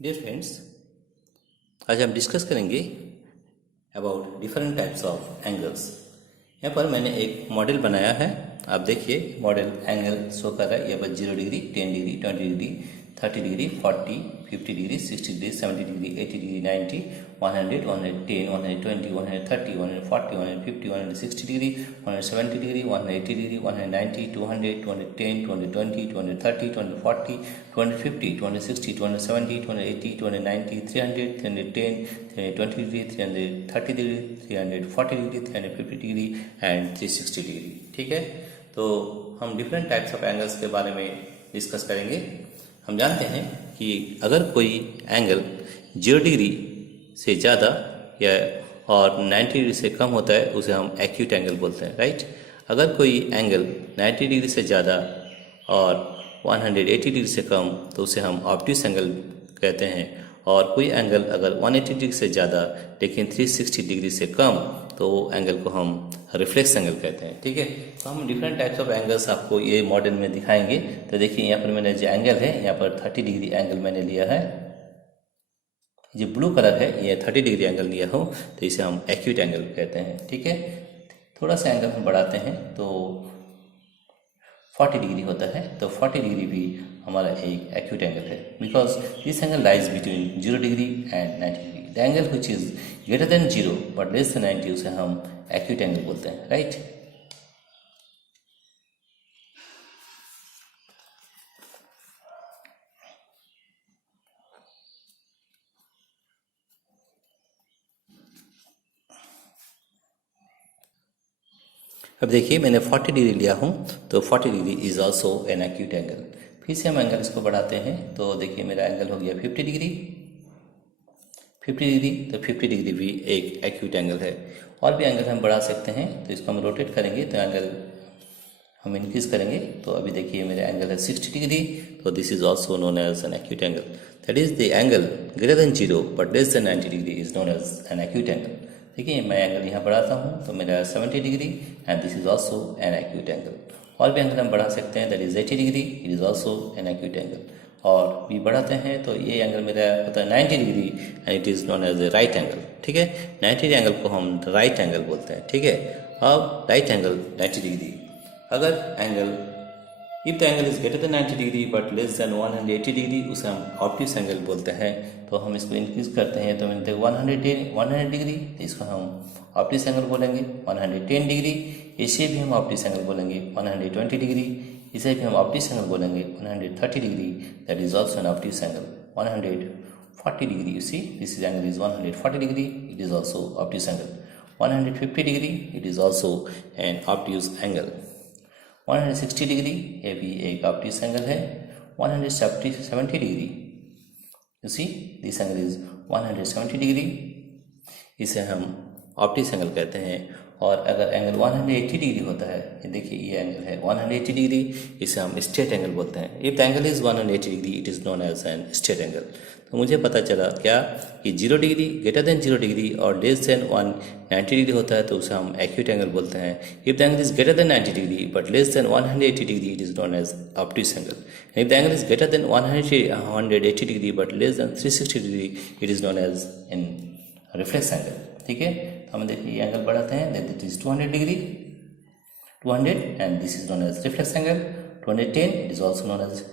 Dear friends, आज हम discuss करेंगे about different types of angles. यहाँ पर मैंने एक मॉडल बनाया है। आप देखिए, मॉडल एंगल शो कर रहा है। यहाँ पर 0 degree, 10 degree, 20 degree, 30 degree, 40, 50 degree, 60 degree, 70 degree, 80 degree, 90, 100, 110, 120, 130, 140, 150, 160 degree, 170 degree, 180 degree, 190, 200, 210, 220, 230, 240, 250, 260, 270, 280, 290, 300, 310, 320 degree, 330 degree, 340 degree, 350 degree and 360 degree. ठीक है, तो हम डिफरेंट टाइप्स ऑफ एंगल्स के बारे में डिस्कस करेंगे। हम जानते हैं कि अगर कोई एंगल 0 डिग्री से ज़्यादा या और 90 डिग्री से कम होता है उसे हम एक्यूट एंगल बोलते हैं, राइट। अगर कोई एंगल 90 डिग्री से ज़्यादा और 180 डिग्री से कम तो उसे हम ऑब्ट्यूस एंगल कहते हैं। और कोई एंगल अगर 180 डिग्री से ज़्यादा लेकिन 360 डिग्री से कम तो वो एंगल को हम रिफ्लेक्स एंगल कहते हैं। ठीक है, तो हम डिफरेंट टाइप्स ऑफ एंगल्स आपको ये मॉडल में दिखाएंगे। तो देखिए, यहाँ पर मैंने जो एंगल है, यहाँ पर 30 डिग्री एंगल मैंने लिया है। जो ब्लू कलर है ये 30 डिग्री एंगल लिया हो तो इसे हम एक्यूट एंगल कहते हैं। ठीक है, थोड़ा सा एंगल हम बढ़ाते हैं तो 40 डिग्री होता है। तो 40 डिग्री भी हमारा एक एक्यूट एंगल है, because this angle lies between 0 degree and 90 degree. The angle which is greater than 0 but less than 90 उसे हम एक्यूट एंगल बोलते हैं, राइट। अब देखिए, मैंने 40 डिग्री लिया हूँ तो 40 degree is also an acute angle. फिर से हम एंगल इसको बढ़ाते हैं तो देखिए मेरा एंगल हो गया 50 डिग्री। 50 डिग्री तो 50 डिग्री भी एक एक्यूट एंगल है। और भी एंगल हम बढ़ा सकते हैं, तो इसको हम रोटेट करेंगे तो एंगल हम इंक्रीज करेंगे। तो अभी देखिए मेरा एंगल है 60 डिग्री, तो this is also known as an acute angle. That is the angle greater than 0 but less than 90 degree is known as an acute angle. देखिए, मैं एंगल यहाँ बढ़ाता हूँ तो मेरा 70 degree and this is also an acute angle. और भी angle हम बढ़ा सकते हैं, that is 80 degree, it is also an acute angle. और भी बढ़ाते हैं तो ये एंगल मेरा होता है 90 degree and it is known as a right angle. ठीक है, 90 एंगल को हम राइट एंगल बोलते हैं। ठीक है, अब राइट एंगल 90 डिग्री। अगर angle if the angle is greater than 90 degree but less than 180 degree उसे हम ऑब्ट्यूस एंगल बोलते हैं। तो हम इसको इंक्रीज करते हैं तो मिलते हैं 100 डिग्री, तो इसको हम ऑब्ट्यूस एंगल बोलेंगे। 110 डिग्री, इसे भी हम ऑब्ट्यूस एंगल बोलेंगे। 120 डिग्री, इसे भी हम ऑब्ट्यूस एंगल बोलेंगे। 130 degree, that is also N obtuse angle. 140 degree, you see this angle is 140 degree, it is also obtuse angle. 150 degree, it is also N obtuse angle. 160 degree, ये भी एक obtuse angle है। 170 degree, you see this angle is 170 degree, इसे हम obtuse angle कहते हैं। और अगर एंगल 180 डिग्री होता है, ये देखिए ये एंगल है 180 डिग्री, इसे हम स्ट्रेट एंगल बोलते हैं। If the angle is 180 degree it is known as an straight angle. तो मुझे पता चला क्या कि 0 डिग्री, ग्रेटर देन 0 डिग्री और लेस देन 190 डिग्री होता है तो उसे हम एक्यूट एंगल बोलते हैं। If the angle is greater than 90 degree but less than 180 degree it is known as obtuse angle. If the angle is greater than 180 degree but less than 360 degree it is known as in reflex angle. ठीक है, हम देखिए ये angle बढ़ाते हैं, that it is 200 degree, 200 and this is known as reflex angle. 210 it is also known as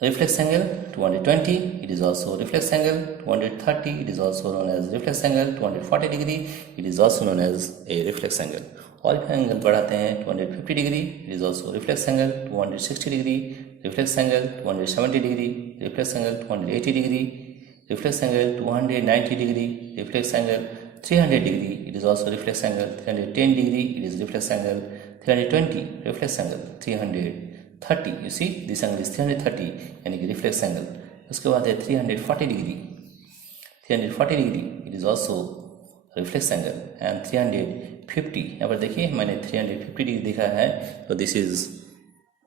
reflex angle. 220 it is also reflex angle. 230 it is also known as reflex angle. 240 degree it is also known as a reflex angle. और भी angle बढ़ाते हैं, 250 degree it is also reflex angle. 260 degree reflex angle. 270 degree reflex angle. 280 degree reflex angle. 290 degree reflex angle. 300 degree it is also reflex angle. 310 degree it is reflex angle. 320 reflex angle. 330 you see this angle is 330 यानी कि reflex angle. उसके बाद है 340 degree. 340 degree it is also reflex angle and 350, यहाँ पर देखिए मैंने 350 degree दिखा है तो this is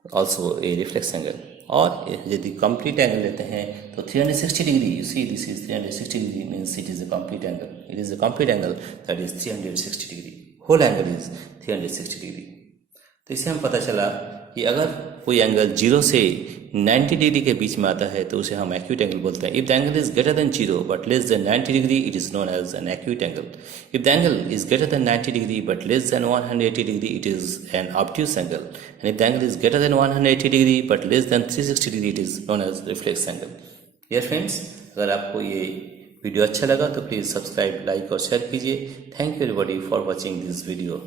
also a reflex angle. और यदि कंप्लीट एंगल लेते हैं तो 360 degree, you see this is 360 degree means it is a complete angle. It is a complete angle that is 360 degree, whole angle is 360 degree. तो इससे हम पता चला कि अगर कोई एंगल 0 से 90 डिग्री के बीच में आता है तो उसे हम एक्यूट एंगल बोलते हैं. If the angle is greater than 0 but less than 90 degree it is known as an acute angle. If the angle is greater than 90 degree but less than 180 degree it is an obtuse angle. And if the angle is greater than 180 degree but less than 360 degree it is known as reflex angle. Dear friends, अगर आपको ये video अच्छा लगा तो please subscribe, like और share कीजिए. Thank you everybody for watching this video.